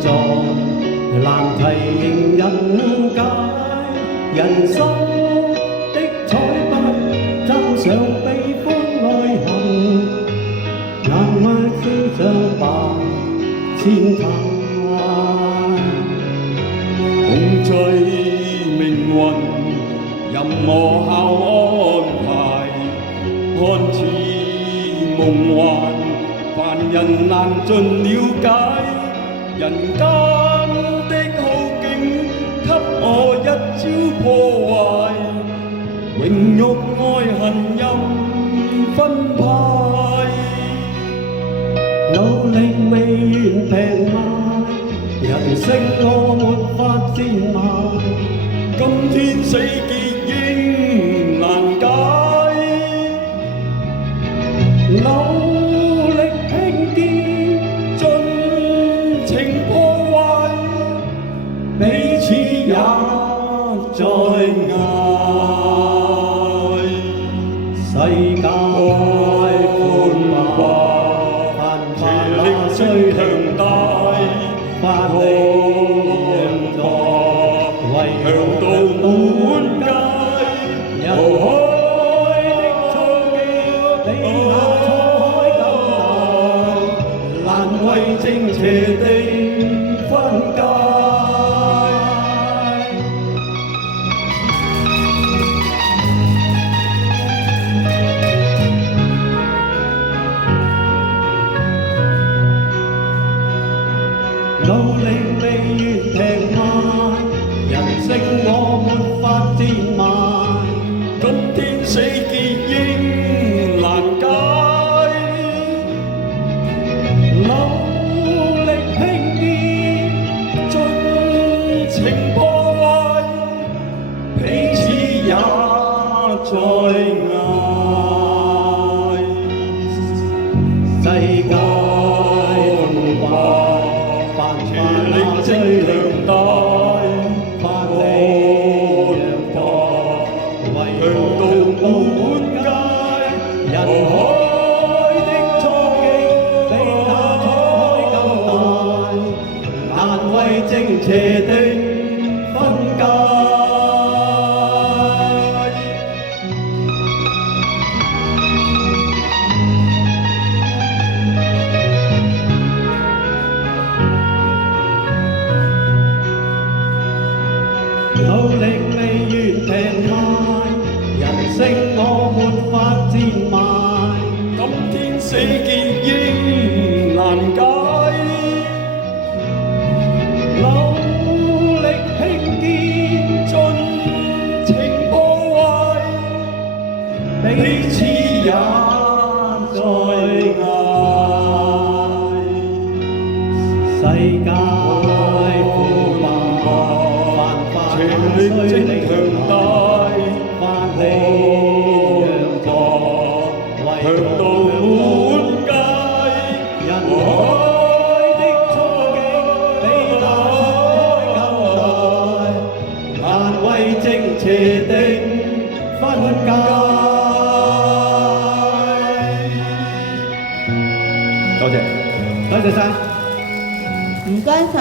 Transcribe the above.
在難題迎人解，人生的彩筆真想悲歡愛恨，難為思想百千態。控制命運，任我效安排，看似夢幻，凡人難盡了解。人間的好景，給我一朝破壞，榮辱愛恨任分派。努力未完平賣，人生我沒法賤賣，今天死結應難解。努力興建，盡情破壞，彼此也在捱。世界寬闊，繁華那最強大，百里洋多，向到滿街。人海的衝擊，比那滄海更大，難為正邪的分界。努力未完平賣，人生我沒法賤賣，今天死結應難解。努力興建，盡情破壞，彼此也在捱。世界寬闊，繁華那最強大，百里洋多，為何向到滿街？人海的衝擊，比那滄海更大，難為正邪的分界。努力未完平賣，人生我沒法賤賣，今天死結應難解。努力興建，盡情破壞，彼此也在捱。世界寬闊，繁華力正強大，百里洋多，向到滿街。人海的衝擊，比那滄海更大，難為正邪的分界。多謝，多謝晒。唔該晒。